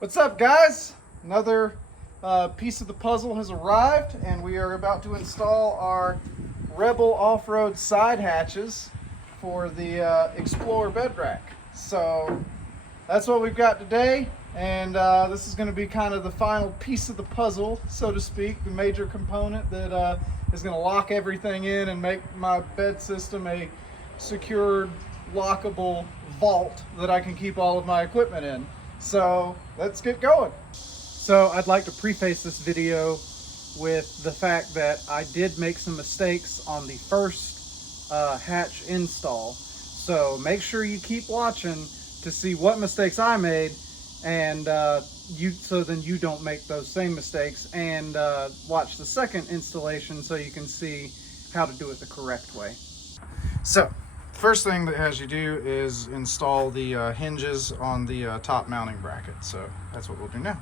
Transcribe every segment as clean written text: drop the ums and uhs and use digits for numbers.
What's up, guys? Another piece of the puzzle has arrived, and we are about to install our Rebel off-road side hatches for the Explorer bed rack. So that's what we've got today, and this is going to be kind of the final piece of the puzzle, so to speak, the major component that is going to lock everything in and make my bed system a secured, lockable vault that I can keep all of my equipment in. So let's get going. So I'd like to preface this video with the fact that I did make some mistakes on the first hatch install. So make sure you keep watching to see what mistakes I made, and so then you don't make those same mistakes, and watch the second installation so you can see how to do it the correct way. So first thing that has you do is install the hinges on the top mounting bracket. So that's what we'll do now.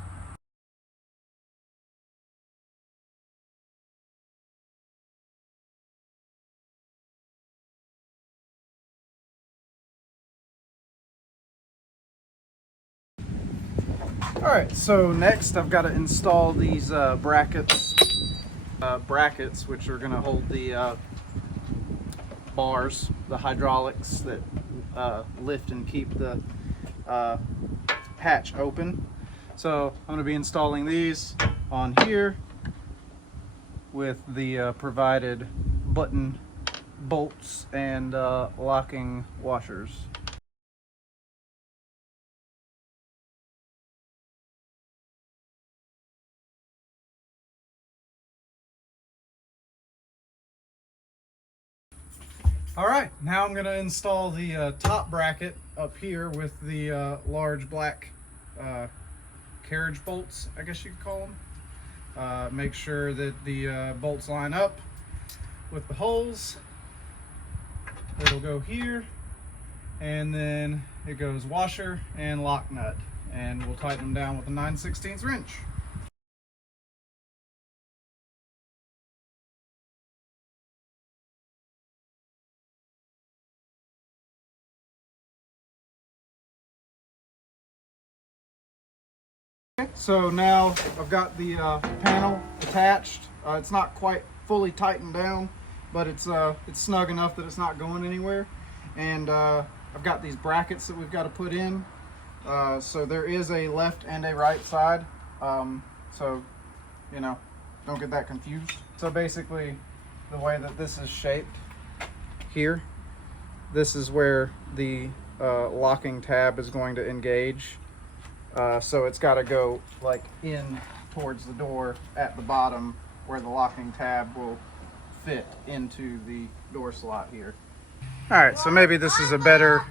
All right, so next I've got to install these brackets, which are going to hold the bars, the hydraulics that lift and keep the hatch open. So I'm going to be installing these on here with the provided button bolts and locking washers. All right, now I'm going to install the top bracket up here with the large black carriage bolts, I guess you could call them. Make sure that the bolts line up with the holes. It'll go here, and then it goes washer and lock nut, and we'll tighten them down with a 9/16 wrench. So now I've got the panel attached. It's not quite fully tightened down, but it's snug enough that it's not going anywhere. And I've got these brackets that we've got to put in. So there is a left and a right side. So, you know, don't get that confused. So basically, the way that this is shaped here, this is where the locking tab is going to engage. So it's got to go like in towards the door at the bottom where the locking tab will fit into the door slot here. All right, so maybe this is a better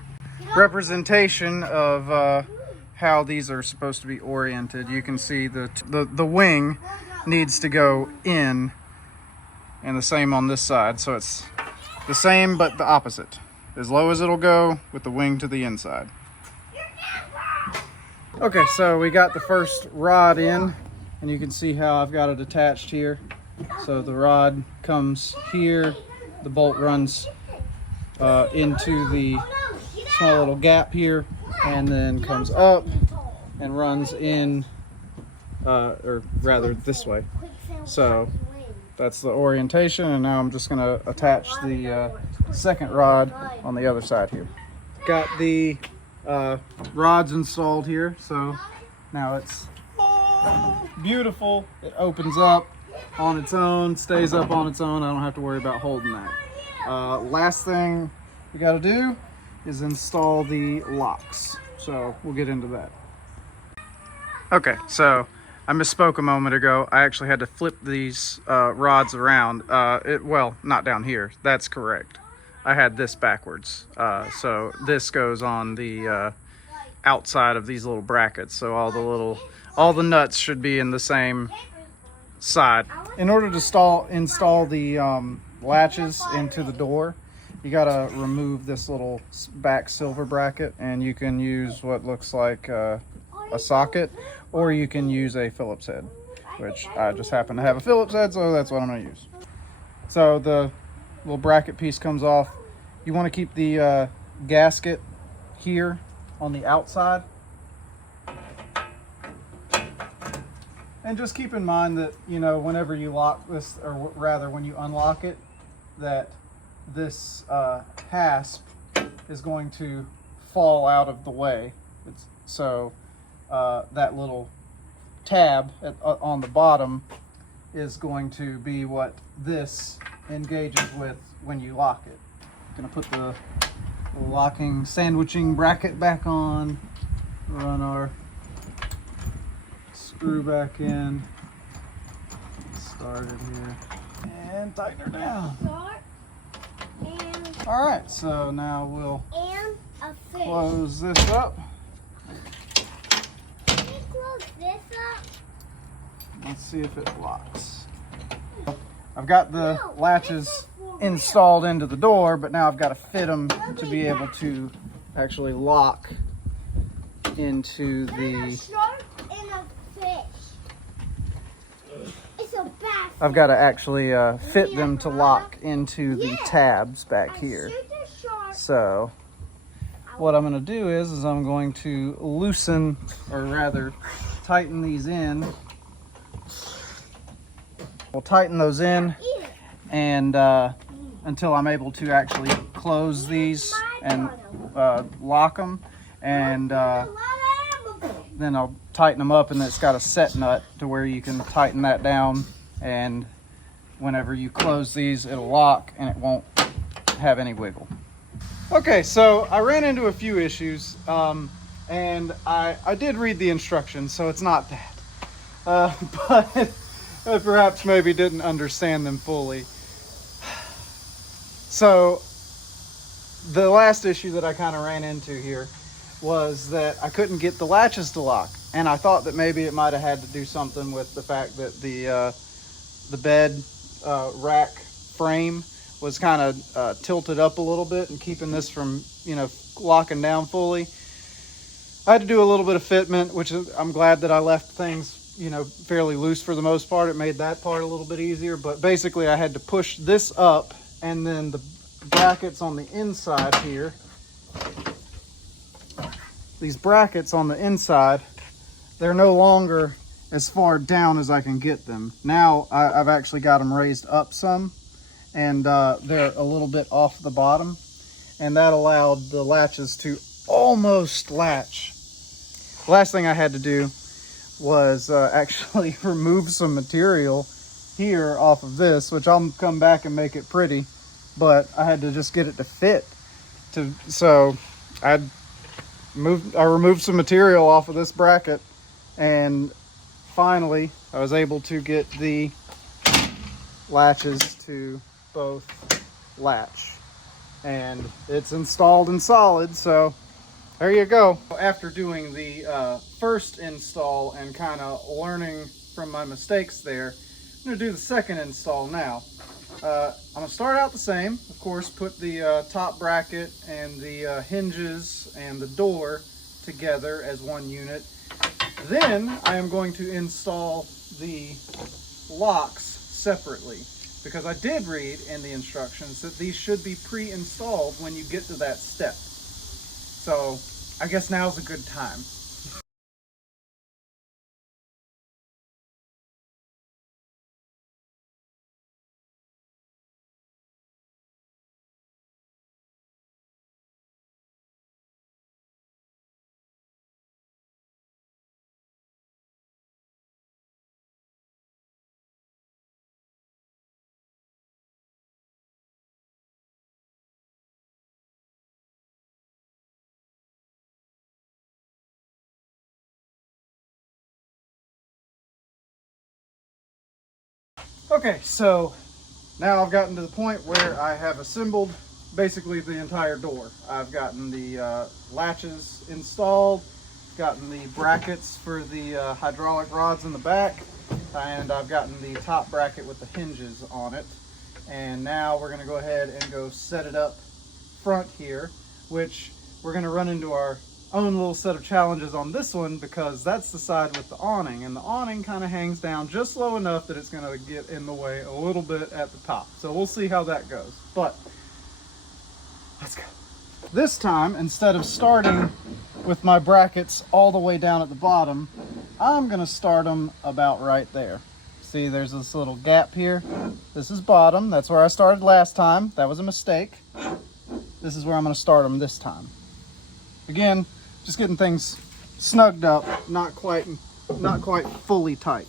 representation of how these are supposed to be oriented. You can see the wing needs to go in, and the same on this side. So it's the same but the opposite. As low as it'll go with the wing to the inside. Okay, so we got the first rod in, and you can see how I've got it attached here. So the rod comes here, the bolt runs into the small little gap here, and then comes up and runs in, or rather this way. So that's the orientation, and now I'm just going to attach the second rod on the other side here. Got the rods installed here, so now it's beautiful. It opens up on its own, stays up on its own. I don't have to worry about holding that. Last thing we got to do is install the locks, so we'll get into that. Okay, so I misspoke a moment ago. I actually had to flip these rods around. Well, not down here, that's correct. I had this backwards. So this goes on the outside of these little brackets. So all the nuts should be in the same side. In order to install the latches into the door, you gotta remove this little back silver bracket, and you can use what looks like a socket, or you can use a Phillips head, which I just happen to have a Phillips head, so that's what I'm gonna use. So the little bracket piece comes off. You want to keep the gasket here on the outside, And just keep in mind that, you know, whenever you lock this, or rather when you unlock it, that this hasp is going to fall out of the way. So that little tab on the bottom is going to be what this engages with when you lock it. I'm gonna put the locking sandwiching bracket back on, run our screw back in, start it here, and tighten her down. All right, so now we'll close this up. Can you close this up? Let's see if it locks. I've got the latches installed into the door, but now I've got to fit them to be able to actually lock into the... I've got to actually fit them to lock into the tabs back here. So what I'm going to do is I'm going to loosen, or rather tighten these in. We'll tighten those in and until I'm able to actually close these and lock them, and then I'll tighten them up, and it's got a set nut to where you can tighten that down, and whenever you close these it'll lock and it won't have any wiggle. Okay, so I ran into a few issues, and I did read the instructions, so it's not that, but I perhaps maybe didn't understand them fully. So the last issue that I kind of ran into here was that I couldn't get the latches to lock, and I thought that maybe it might have had to do something with the fact that the bed rack frame was kind of tilted up a little bit and keeping this from, you know, locking down fully. I had to do a little bit of fitment, which I'm glad that I left things, you know, fairly loose for the most part. It made that part a little bit easier, but basically I had to push this up, and then the brackets on the inside here, these brackets on the inside, they're no longer as far down as I can get them. Now I've actually got them raised up some, and they're a little bit off the bottom, and that allowed the latches to almost latch. The last thing I had to do was actually remove some material here off of this, which I'll come back and make it pretty, but I had to just get it to fit. So I removed some material off of this bracket, and finally I was able to get the latches to both latch, and it's installed and solid, so there you go. After doing the first install and kind of learning from my mistakes there, I'm going to do the second install now. I'm going to start out the same, of course, put the top bracket and the hinges and the door together as one unit. Then I am going to install the locks separately, because I did read in the instructions that these should be pre-installed when you get to that step. So I guess now's a good time. Okay, so now I've gotten to the point where I have assembled basically the entire door. I've gotten the latches installed, gotten the brackets for the hydraulic rods in the back, and I've gotten the top bracket with the hinges on it. And now we're going to go ahead and go set it up front here, which we're going to run into our own little set of challenges on this one, because that's the side with the awning, and the awning kind of hangs down just low enough that it's going to get in the way a little bit at the top. So we'll see how that goes, but let's go. This time, instead of starting with my brackets all the way down at the bottom, I'm gonna start them about right there. See, there's this little gap here. This is bottom. That's where I started last time. That was a mistake. This is where I'm gonna start them this time. Again, just getting things snugged up, not quite fully tight.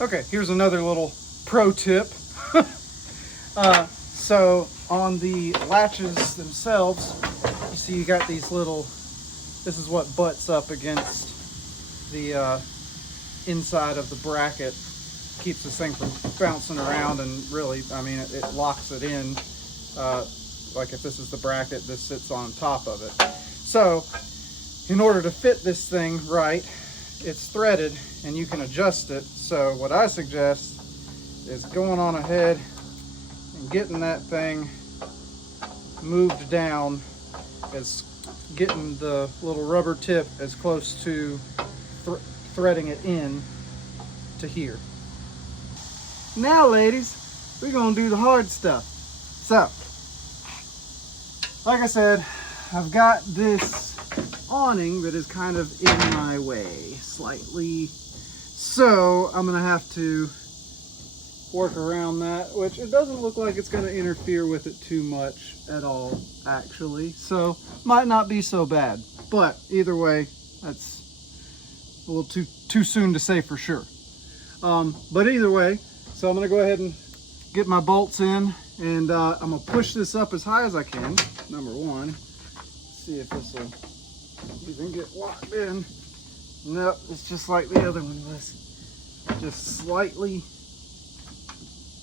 Okay, here's another little pro tip. So on the latches themselves, you see you got these little, this is what butts up against the inside of the bracket, keeps this thing from bouncing around, and really, I mean, it locks it in. Like if this is the bracket, this sits on top of it. So in order to fit this thing right, it's threaded and you can adjust it. So what I suggest is going on ahead and getting that thing moved down, as getting the little rubber tip as close to threading it in to here. Now ladies, we're gonna do the hard stuff. So like I said, I've got this awning that is kind of in my way slightly, so I'm gonna have to work around that, which it doesn't look like it's going to interfere with it too much at all actually, so might not be so bad, but either way, that's a little too soon to say for sure. But either way, so I'm going to go ahead and get my bolts in, and I'm going to push this up as high as I can, number one. See if this will even get locked in. Nope, it's just like the other one was, just slightly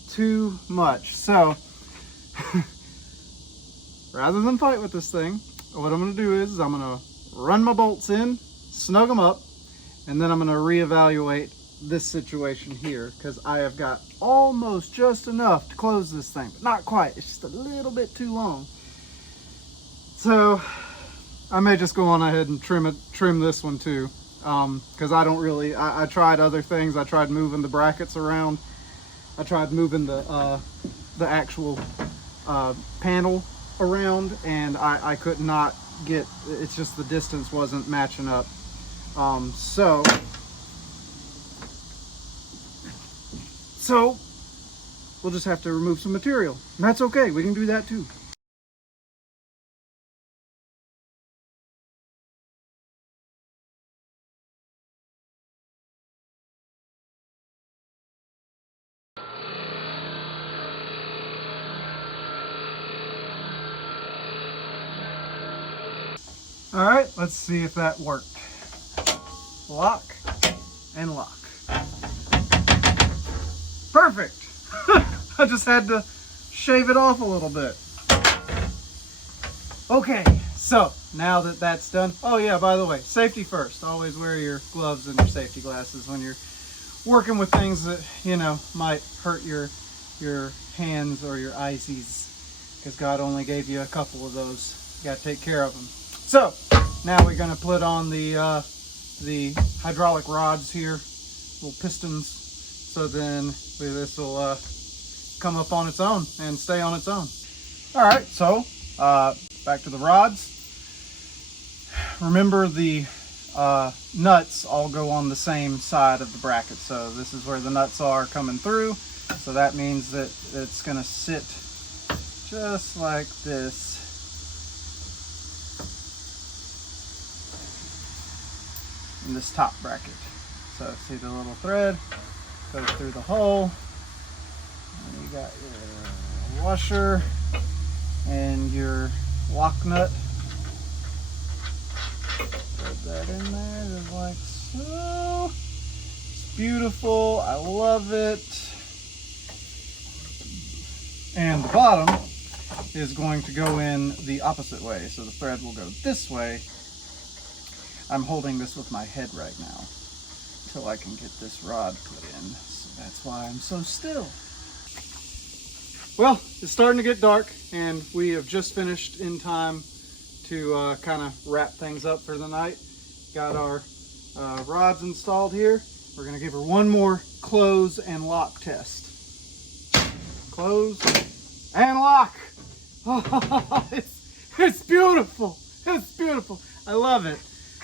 too much. So rather than fight with this thing, what I'm going to do is I'm going to run my bolts in, snug them up, and then I'm going to reevaluate this situation here, because I have got almost just enough to close this thing, but not quite. It's just a little bit too long. So I may just go on ahead and trim this one too, because I don't really, I tried other things. I tried moving the brackets around. I tried moving the actual panel around, and I could not get, it's just the distance wasn't matching up. So we'll just have to remove some material, and that's okay. We can do that too. All right, let's see if that worked. Lock and lock. Perfect. I just had to shave it off a little bit. Okay, so now that that's done, oh yeah, by the way, safety first. Always wear your gloves and your safety glasses when you're working with things that, you know, might hurt your hands or your eyesies, because God only gave you a couple of those. You gotta take care of them. So now we're going to put on the hydraulic rods here, little pistons, so then this will come up on its own and stay on its own. All right, so back to the rods. Remember, the nuts all go on the same side of the bracket, so this is where the nuts are coming through, so that means that it's going to sit just like this. In this top bracket. So see the little thread goes through the hole, and you got your washer and your lock nut. Thread that in there just like so. It's beautiful. I love it. And the bottom is going to go in the opposite way, so the thread will go this way. I'm holding this with my head right now until I can get this rod put in, so that's why I'm so still. Well, it's starting to get dark, and we have just finished in time to kind of wrap things up for the night. Got our rods installed here. We're going to give her one more close and lock test. Close and lock. Oh, it's beautiful. It's beautiful. I love it.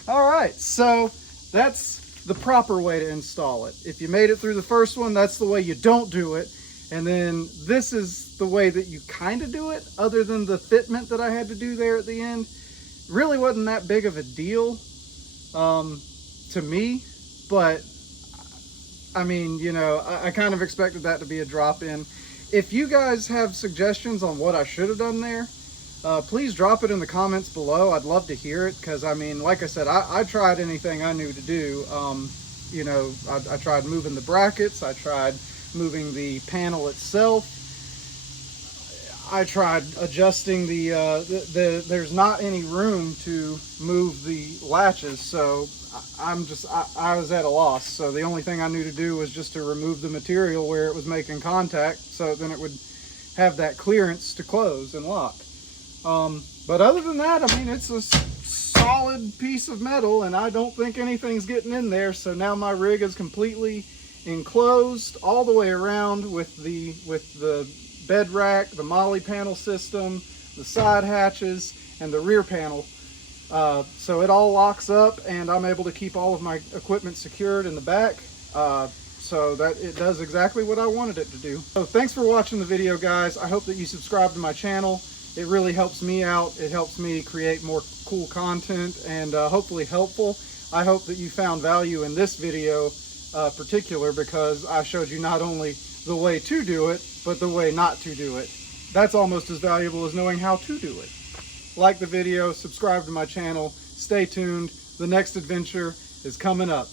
All right, so that's the proper way to install it. If you made it through the first one, that's the way you don't do it. And then this is the way that you kind of do it, other than the fitment that I had to do there at the end. Really wasn't that big of a deal to me, but I mean, you know, I kind of expected that to be a drop-in. If you guys have suggestions on what I should have done there, please drop it in the comments below. I'd love to hear it, because I mean, like I said, I tried anything I knew to do. You know, I tried moving the brackets, I tried moving the panel itself, I tried adjusting there's not any room to move the latches, so I was at a loss. So the only thing I knew to do was just to remove the material where it was making contact, so then it would have that clearance to close and lock. But other than that, I mean, it's a solid piece of metal, and I don't think anything's getting in there. So now my rig is completely enclosed all the way around with the bed rack, the molly panel system, the side hatches, and the rear panel. So it all locks up, and I'm able to keep all of my equipment secured in the back, so that it does exactly what I wanted it to do. So thanks for watching the video, guys. I hope that you subscribe to my channel. It really helps me out. It helps me create more cool content, and hopefully helpful. I hope that you found value in this video particular, because I showed you not only the way to do it, but the way not to do it. That's almost as valuable as knowing how to do it. Like the video, subscribe to my channel, stay tuned. The next adventure is coming up.